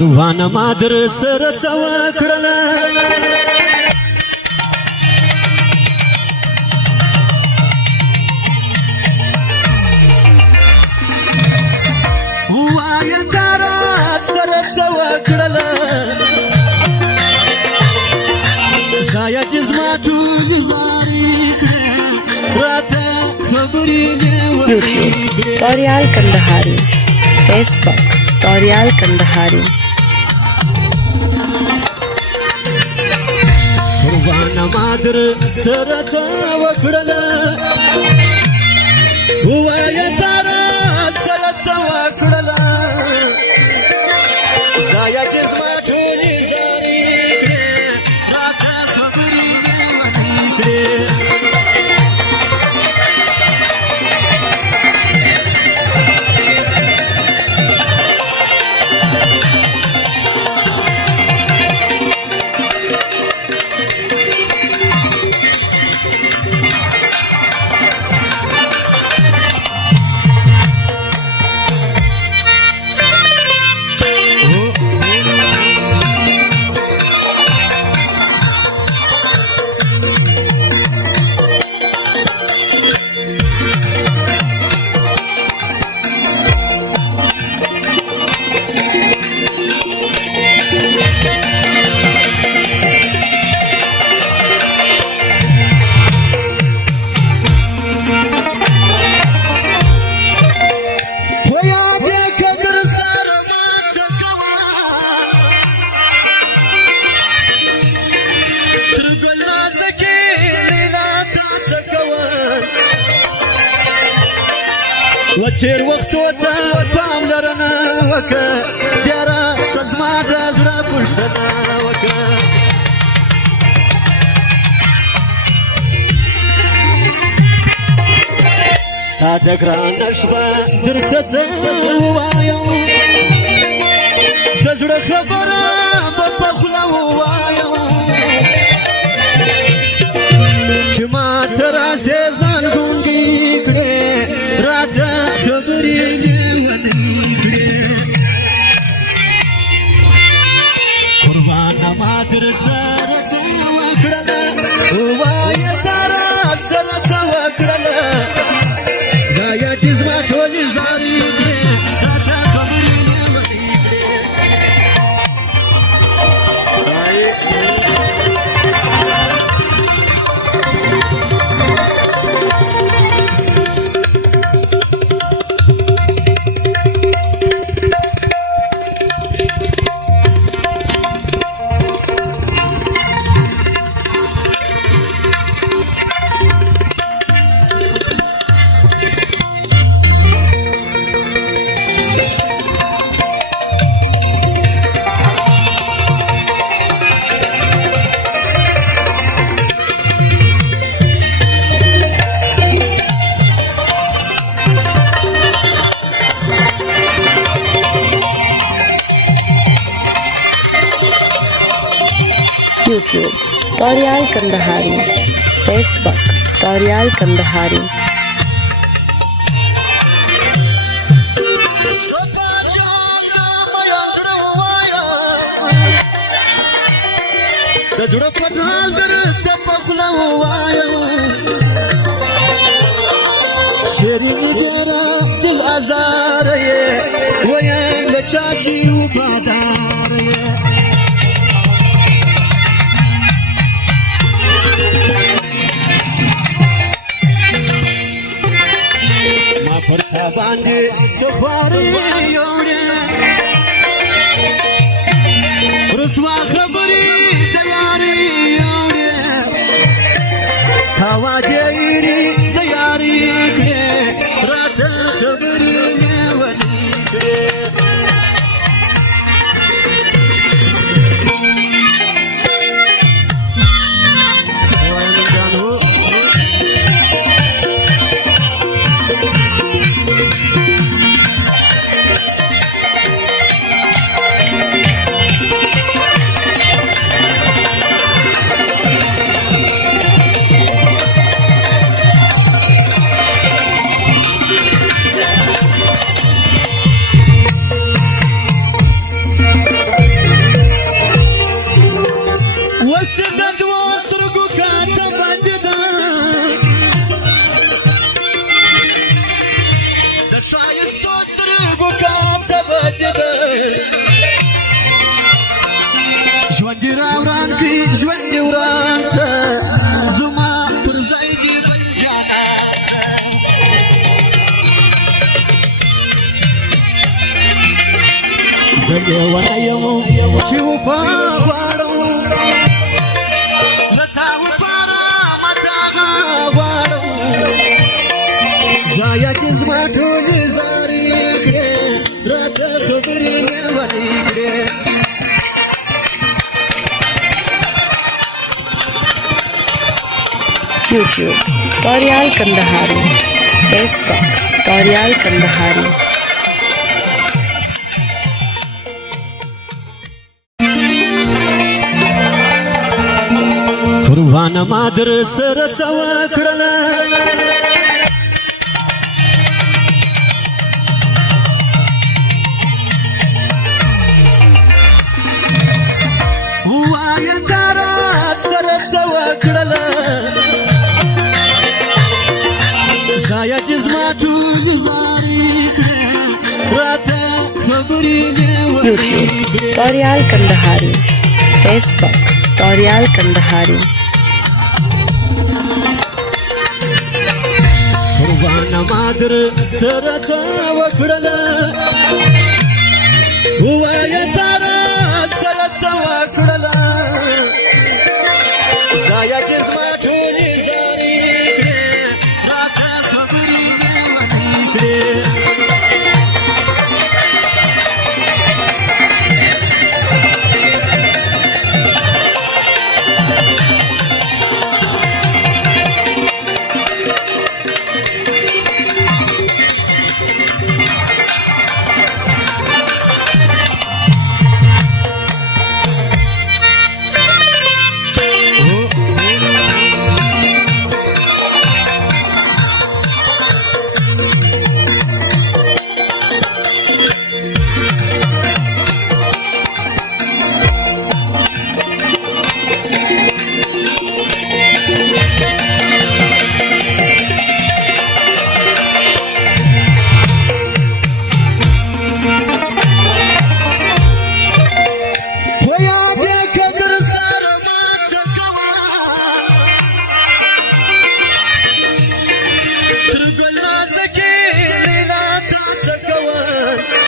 قربان مادر سره څه کړله وایه دارا سره څه کړله زایا دې زما ټولې زارې راته خبرې YouTube Torial Kandahari Facebook Torial Kandahari قربان مادر سره څه وکړله وایه تاره سره څه وکړله زایا دې زما ټولې زارې کړې راته خبرې ونې کړې وتیر وختو ته پاملرنه وکړه بیا زما د زړه پوښتنه وکړه ستا د ګرانه شپه درته څه ووایم د زړه خبره به په خوله ووایم چې ما ته راسې ځان ګونګي کړې راته خبرې مې ونې کړې قربانه مادر سره څه وکړله ووایه تاره سره څه وکړله زایا دې زما ټولې زارې کړې راته خبرې مې ونې کړې YouTube Torial Kandahari Facebook Torial Kandahari د زړه پټال درته په خوله ووایم شیریني ډېره دل ازاره یې ویل له چا چې وفاداره یې ما پر تا باندې څه خوارې یوړې رسوا خبرې د یارې یوړې هوا جیرې د یارې کړې راته خبرې مې ونې کړې واي الصوصر بكات بدد جوندي راوران في جوندي وران زما برزايدي بالجانات زي وانا يوم شوفا بارو لتاو بارا متاغا بارو زايا كزماتو لزاريك رات خبري نوريك YouTube Torial Kandahari. Facebook Torial Kandahari. قربان مادر سرت سوا کړله وای تارا سرت سوا کړله زایا جسما ټول زاري راته خبرې YouTube Torial Kandahari. Facebook Torial Kandahari. قربان مادر سرت وکړله وای تارا سرت وکړله زایا جسما ټول